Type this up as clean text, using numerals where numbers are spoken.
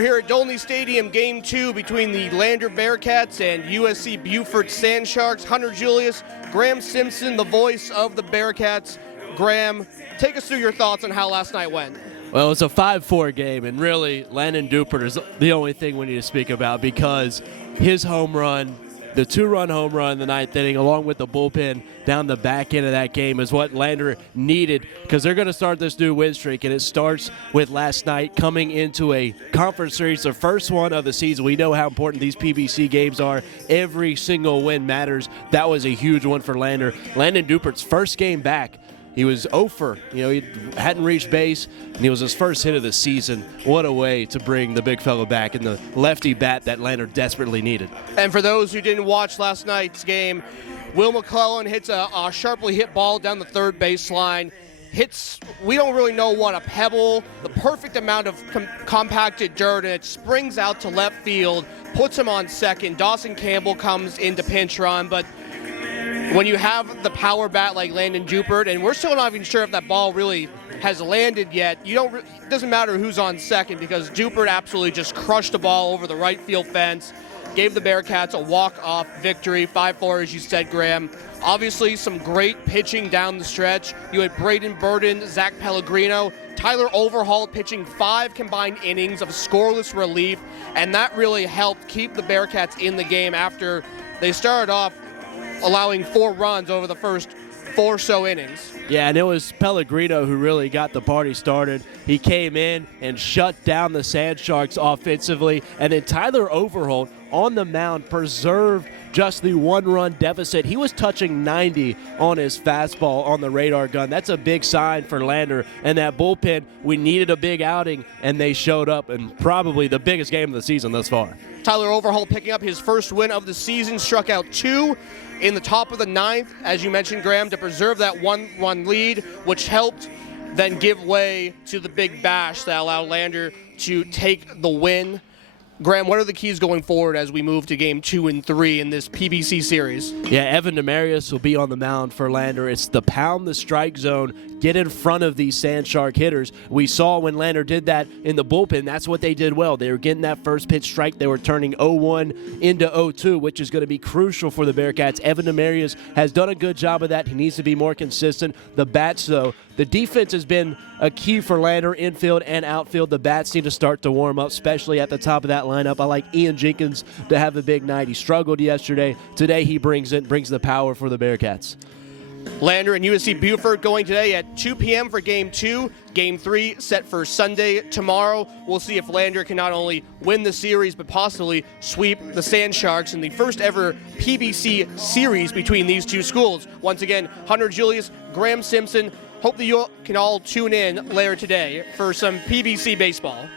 We're here at Dolney Stadium, Game 2 between the Lander Bearcats and USC Beaufort Sand Sharks. Hunter Julius, Graham Simpson, the voice of the Bearcats. Graham, take us through your thoughts on how last night went. Well, it's a 5-4 game, and really, Landon Dupert is the only thing we need to speak about because his home run, the 2-run home run in the ninth inning, along with the bullpen down the back end of that game is what Lander needed because they're going to start this new win streak, and it starts with last night coming into a conference series, the first one of the season. We know how important these PBC games are. Every single win matters. That was a huge one for Lander. Landon Dupert's first game back. He was 0 for, he hadn't reached base, and it was his first hit of the season. What a way to bring the big fellow back in the lefty bat that Lander desperately needed. And for those who didn't watch last night's game, Will McClellan hits a sharply hit ball down the third baseline. We don't really know what, a pebble, the perfect amount of compacted dirt, and it springs out to left field, puts him on second. Dawson Campbell comes in to pinch run, but when you have the power bat like Landon Dupert, and we're still not even sure if that ball really has landed yet, it doesn't matter who's on second because Dupert absolutely just crushed the ball over the right field fence, gave the Bearcats a walk-off victory, 5-4, as you said, Graham. Obviously, some great pitching down the stretch. You had Braden Burden, Zach Pellegrino, Tyler Overhaul pitching 5 combined innings of scoreless relief, and that really helped keep the Bearcats in the game after they started off allowing 4 runs over the first 4 so innings. Yeah, and it was Pellegrino who really got the party started. He came in and shut down the Sand Sharks offensively, and then Tyler Overholt on the mound preserved just the 1-run deficit. He was touching 90 on his fastball on the radar gun. That's a big sign for Lander. And that bullpen, we needed a big outing, and they showed up, and probably the biggest game of the season thus far. Tyler Overholt picking up his first win of the season, struck out 2 in the top of the ninth, as you mentioned, Graham, to preserve that 1-run lead, which helped then give way to the big bash that allowed Lander to take the win. Graham, what are the keys going forward as we move to Game 2 and 3 in this PBC series? Yeah, Evan Demarius will be on the mound for Lander. It's the pound the strike zone, get in front of these Sand Shark hitters. We saw when Lander did that in the bullpen, that's what they did well. They were getting that first pitch strike. They were turning 0-1 into 0-2, which is going to be crucial for the Bearcats. Evan Demarius has done a good job of that. He needs to be more consistent. The bats, though, the defense has been a key for Lander, infield and outfield. The bats need to start to warm up, especially at the top of that lineup. I like Ian Jenkins to have a big night. He struggled yesterday. Today he brings the power for the Bearcats. Lander and USC Beaufort going today at 2 p.m. for Game 2. Game 3 set for Sunday tomorrow. We'll see if Lander can not only win the series but possibly sweep the Sand Sharks in the first ever PBC series between these two schools. Once again, Hunter Julius, Graham Simpson. Hope that you can all tune in later today for some PBC baseball.